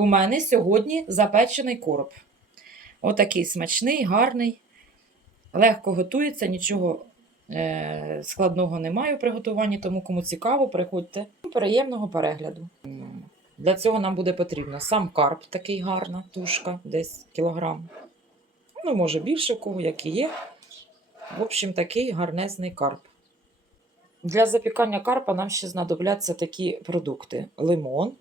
у мене сьогодні запечений короб. Отакий смачний, гарний, легко готується, нічого е, складного немає у приготуванні, тому кому цікаво, приходьте. Приємного перегляду. Для цього нам буде потрібно сам карп, такий гарна тушка, десь кілограм. Ну, може, більше кого, як і є. В общем, такий гарнезний карп. Для запікання карпа нам ще знадобляться такі продукти: лимон,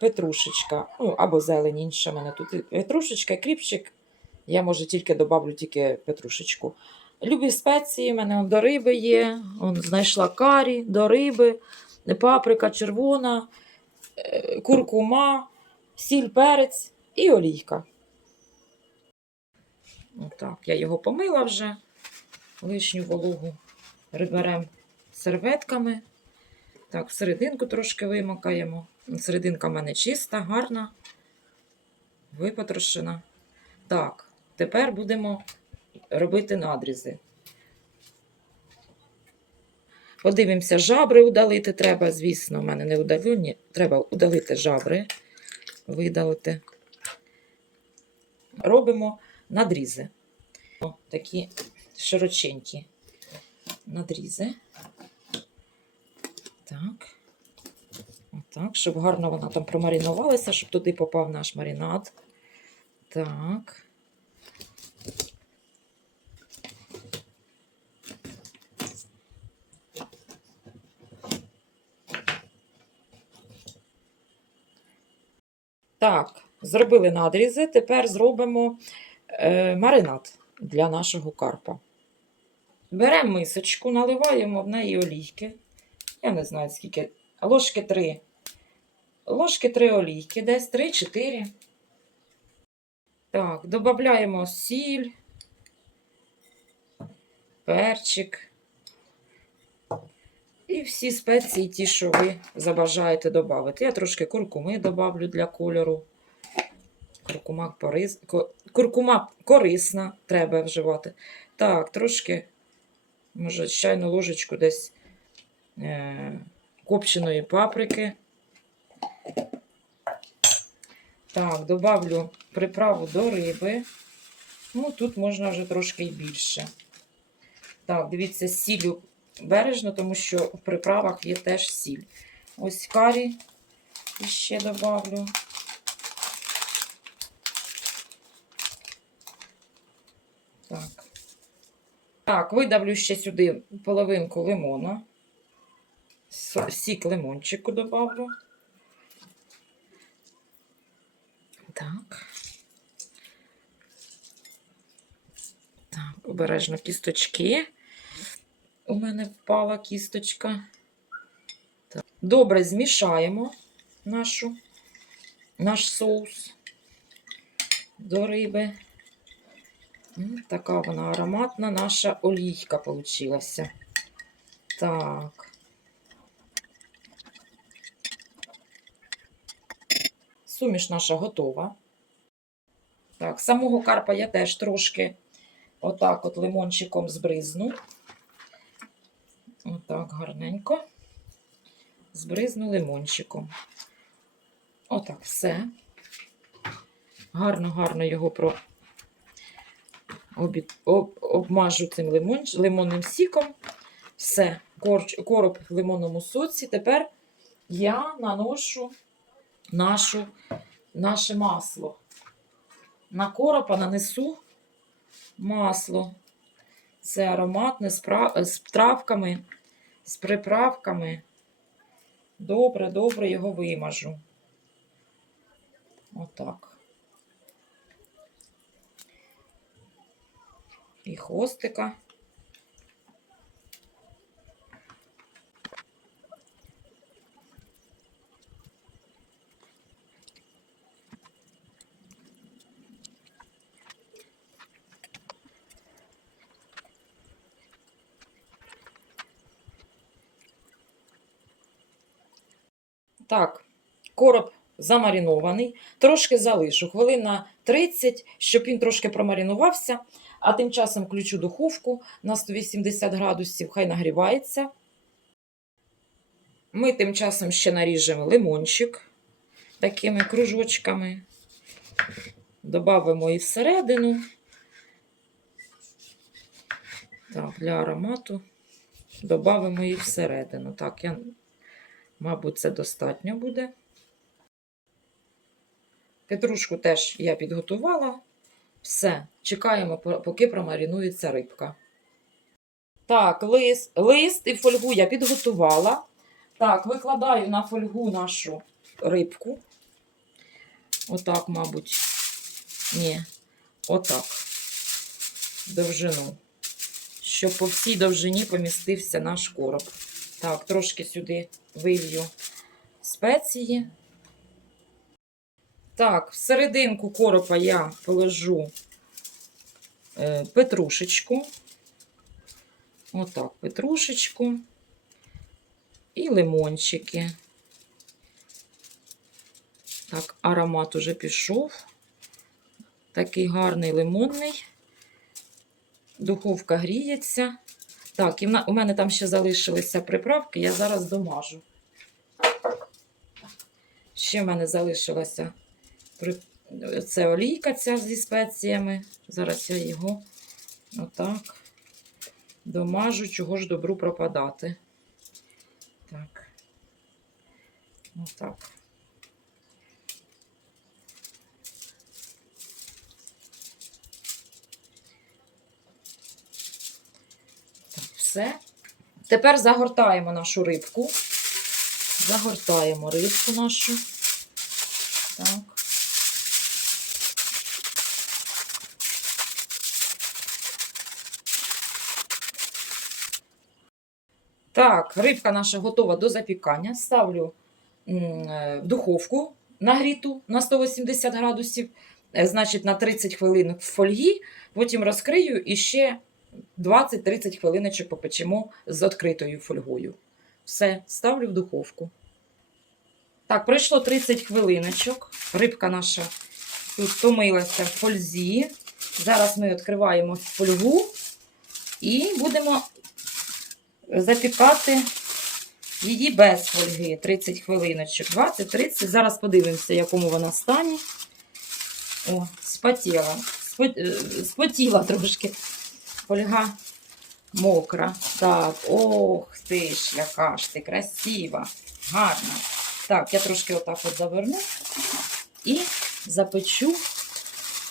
петрушечка, ну або зелень інша в мене тут. Петрушечка, кріпчик. Я, може, тільки добавлю тільки петрушечку. Любі спеції, в мене до риби є. Он, знайшла карі, до риби, паприка червона, е, куркума, сіль, перець і олійка. Отак, я його помила вже, лишню вологу приберемо серветками. Так, серединку трошки вимокаємо. Серединка в мене чиста, гарна, випотрошена. Так, тепер будемо робити надрізи. Подивимося, жабри удалити треба, звісно, у мене не удалені. Треба удалити жабри, видалити. Робимо надрізи. О, такі широченькі надрізи. Так. Отак, щоб гарно вона там промаринувалася, щоб туди попав наш маринад. Так. Так, зробили надрізи. Тепер зробимо е, маринад для нашого карпа. Беремо мисочку, наливаємо в неї олійки. Я не знаю, скільки. Ложки 3. Ложки 3 олійки, десь 3-4. Так, додаємо сіль, перчик. І всі спеції, ті, що ви забажаєте додати. Я трошки куркуми добавлю для кольору. Куркума, порис... Куркума корисна, треба вживати. Так, трошки, може, чайну ложечку десь е... копченої паприки. Так, добавлю приправу до риби. Ну, тут можна вже трошки й більше. Так, дивіться, сіллю бережно, тому що в приправах є теж сіль. Ось карі ще добавлю. Так. Так, видавлю ще сюди половинку лимона. Сік лимончику добавлю. Так. Так, обережно кісточки. У мене впала кісточка. Так. Добре змішаємо нашу, наш соус до риби. Така вона ароматна наша олійка получилася. Так. Суміш наша готова. Так, самого карпа я теж трошки отак от лимончиком збризну. Отак гарненько. Збризну лимончиком. Отак все. Гарно-гарно його про... об... обмажу цим лимон... лимонним сіком. Все, Корч... короб в лимонному соці. Тепер я наношу нашу... наше масло. На коропа нанесу масло. Це ароматне з, пра- з травками, з приправками. Добре, добре його вимажу. Отак. І хвостика. Так, короб замаринований. Трошки залишу, хвилин на 30, щоб він трошки промаринувався. А тим часом включу духовку на 180 градусів, хай нагрівається. Ми тим часом ще наріжемо лимончик. такими кружочками. Добавимо і всередину. Так, для аромату додамо і всередину. Так, я, мабуть, це достатньо буде. Петрушку теж я підготувала. Все, чекаємо, поки промаринується рибка. Так, лист, лист і фольгу я підготувала. Так, викладаю на фольгу нашу рибку. Отак, мабуть. Ні, отак. Довжину. Щоб по всій довжині помістився наш короб. Так, трошки сюди вилью спеції. Так, в серединку коропа я положу е, петрушечку. Отак, петрушечку і лимончики. Так, аромат уже пішов. Такий гарний лимонний. Духовка гріється. Так, і у мене там ще залишилися приправки, я зараз домажу. Ще в мене залишилася це олійка ця зі спеціями. Зараз я його отак домажу, чого ж добру пропадати. Так. Отак. Все. Тепер загортаємо нашу рибку. Загортаємо рибку нашу. Так. Так, рибка наша готова до запікання. Ставлю е, в духовку нагріту на 180 градусів, е, значить на 30 хвилин в фольгі, потім розкрию і ще 20-30 хвилиночок попечемо з відкритою фольгою. Все, ставлю в духовку. Так, пройшло 30 хвилиночок. Рибка наша тут втомилася в фользі. Зараз ми відкриваємо фольгу і будемо запікати її без фольги 30 хвилиночок, 20-30. Зараз подивимося, в якому вона стані. О, спотіла. Е, Спотіла трошки. Фольга мокра. Так, ох ти ж, яка ж ти красива, гарна. Так, я трошки отак от заверну і запечу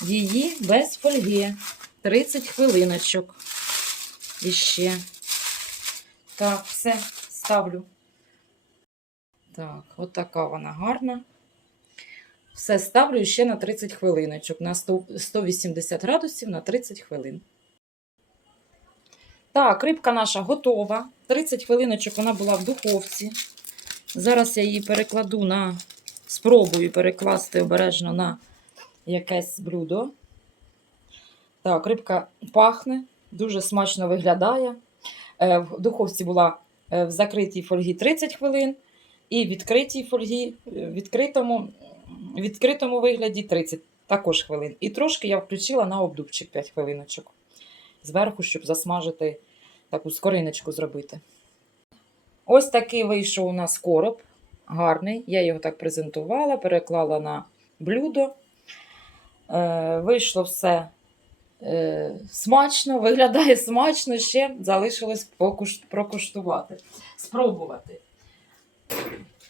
її без фольги. 30 хвилиночок. І ще. Так, все, ставлю. Так, от така вона гарна. Все ставлю ще на 30 хвилиночок, на 100 180 градусів на 30 хвилин. Так, рибка наша готова. 30 хвилиночок вона була в духовці. Зараз я її перекладу на, спробую перекласти обережно на якесь блюдо. Так, рибка пахне, дуже смачно виглядає. Е, В духовці була е, в закритій фольгі 30 хвилин, і в відкритій фольгі, е, в відкритому, відкритому вигляді 30 також хвилин. І трошки я включила на обдувчик 5 хвилиночок. Зверху, щоб засмажити таку скориночку зробити. Ось такий вийшов у нас короб. Гарний. Я його так презентувала, переклала на блюдо. Е, вийшло все е, смачно, виглядає смачно, ще залишилось покуш- прокуштувати, спробувати.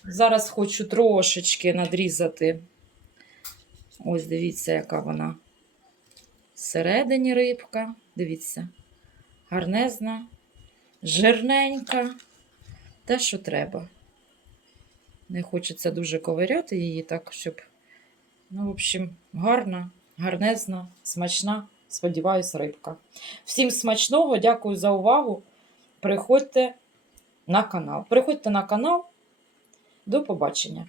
Зараз хочу трошечки надрізати. Ось дивіться, яка вона. Всередині рибка. Дивіться, гарнезна, жирненька. Те, що треба. Не хочеться дуже ковиряти її так, щоб. Ну, в общем, гарна, гарнезна, смачна, сподіваюсь, рибка. Всім смачного, дякую за увагу. Приходьте на канал. Приходьте на канал. До побачення.